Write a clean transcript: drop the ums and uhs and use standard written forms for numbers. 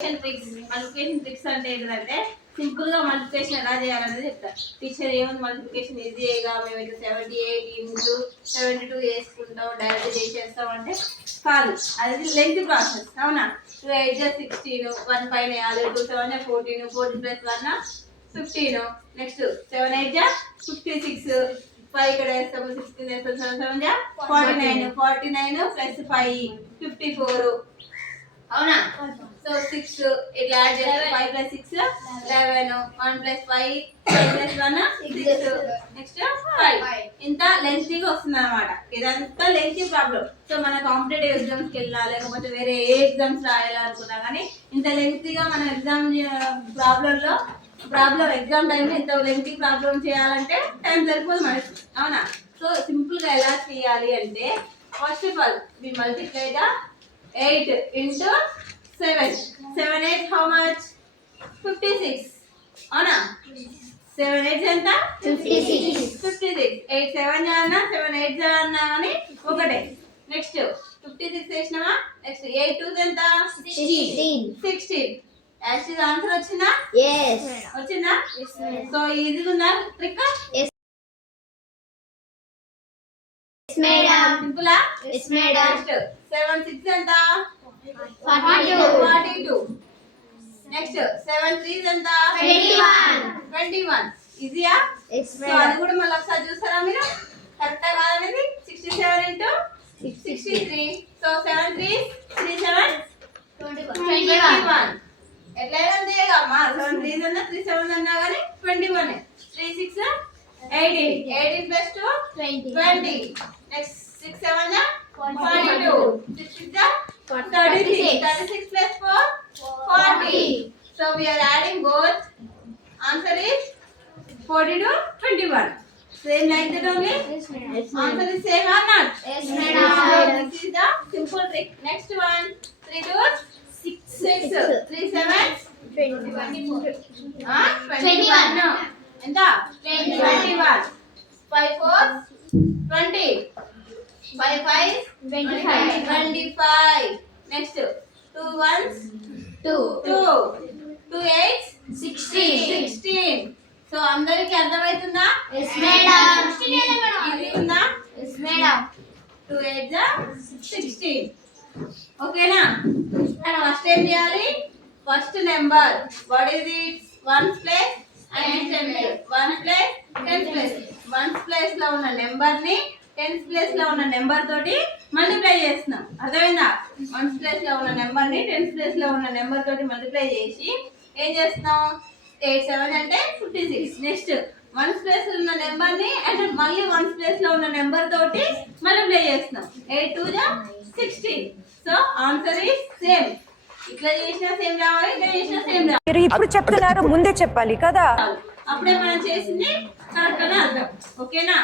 Multiplication tricks అంటే ఏంటంటే simple గా మల్టిప్లికేషన్ ఎలా చేయాలనేది చెప్తా. టీచర్ ఏమన్నా మల్టిప్లికేషన్ ఈజీగా మేమైతే 78 ఇంటూ 72 వేసుకుంటాం డైరెక్ట్ చేసేస్తాం అంటే కాదు, అది లెంత్ ప్రాసెస్. అవునా? 2 8 16, 1 5 వేయాలి, 2 7 14, 14 ప్లస్ 1 15, నెక్స్ట్ 7 8 56, 5 ఇక్కడ వేస్తాము, 16 వేస్తాము, 7 7 49, 49 ప్లస్ 5 54. అవునా? సో 6 ఇట్లా యాడ్ చేస్తే 5 ప్లస్ 6 11, 1 ప్లస్ 5 5 ప్లస్ 1 6, నెక్స్ట్ 5. ఇంత లెంతీగా వస్తుంది అనమాట. ఇదంతా లెంతీ ప్రాబ్లం. సో మన కాంపిటేటివ్ ఎగ్జామ్స్కి వెళ్ళా లేకపోతే వేరే ఏ ఎగ్జామ్స్ రాయాలనుకున్నా కానీ ఇంత లెంతీగా మన ఎగ్జామ్ ఎగ్జామ్ టైంలో ఇంత లెంతీ ప్రాబ్లం చేయాలంటే టైం సరిపోదు మనకి. అవునా? సో సింపుల్గా ఎలా చేయాలి అంటే first of all we multiply the 8 into 7. 7 8 how much? 56. అవునా? 7 8 ఎంత? 56. 56. 8 7 అన్నా 7 8 అన్నా కానీ ఒకటే. నెక్స్ట్ 56 వేసినామా? నెక్స్ట్ 8 2 ఎంత? 16. యాక్చువల్ ఆన్సర్ వచ్చిందా? yes వచ్చిందా? సో ఈజీగా ఉందా ట్రిక్? yes madam. సింపుల్ ఆ? yes madam. నెక్స్ట్ 7 6 ఎంత? 42. నెక్స్ట్ 7 3 ఎంత? 21. ఈజీయా? yes సో అది కూడా మళ్ళీ ఒకసారి చూసారా మీరు కరెక్టా కాదనేది? 67 into 63. సో 7 3 37 21. ఎట్లయినా అంతేగమ్మా. 7 3 అన్నా 3 7 అన్నా కానీ 21. 3 6 18. 18 plus 2 20. Next 6 7 42. 6 6 36. 36 plus 4 40. So we are adding both. Answer is 40 to 21. Same like that only? yes madam. Answer is same or not? yes So madam. this is the simple trick. Next one. 3 2 6. 3 7 21. No. ఎంత? 21. 5 4 20. 5 5 25. Next 2 1s 2 2 8 16. So అందరికి అర్థమవుతుందా? yes madam. ఇది ఉందా? yes madam. 2 8 16. ఓకేనా? First ఏం చేయాలి? First number what is it? 1's place and 10's. 1 place 10's place. 1's place లో ఉన్న నెంబర్ ని 10's ప్లేస్ లో ఉన్న నెంబర్ తోటి మల్టిప్లై చేస్తున్నాం. అర్థమైందా? 1's ప్లేస్ లో ఉన్న నెంబర్ ని 10's ప్లేస్ లో ఉన్న నెంబర్ తోటి మల్టిప్లై చేసి ఏం చేస్తున్నాం? 8 7 అంటే 56. నెక్స్ట్ 1's ప్లేస్ లో ఉన్న నెంబర్ ని అంటే మళ్ళీ 1's ప్లేస్ లో ఉన్న నెంబర్ తోటి మల్టిప్లై చేస్తున్నాం. 8 2 16. So answer is same. ఇట్లా చేసినా సేమ్ రావాలి, ఇట్లా చేసినా సేమ్ రావాలి. మీరు ఇప్పుడు చెప్తున్నారు, ముందే చెప్పాలి కదా. అప్పుడే మనం చేసింది కరెక్ట్ అని అర్థం. ఓకేనా?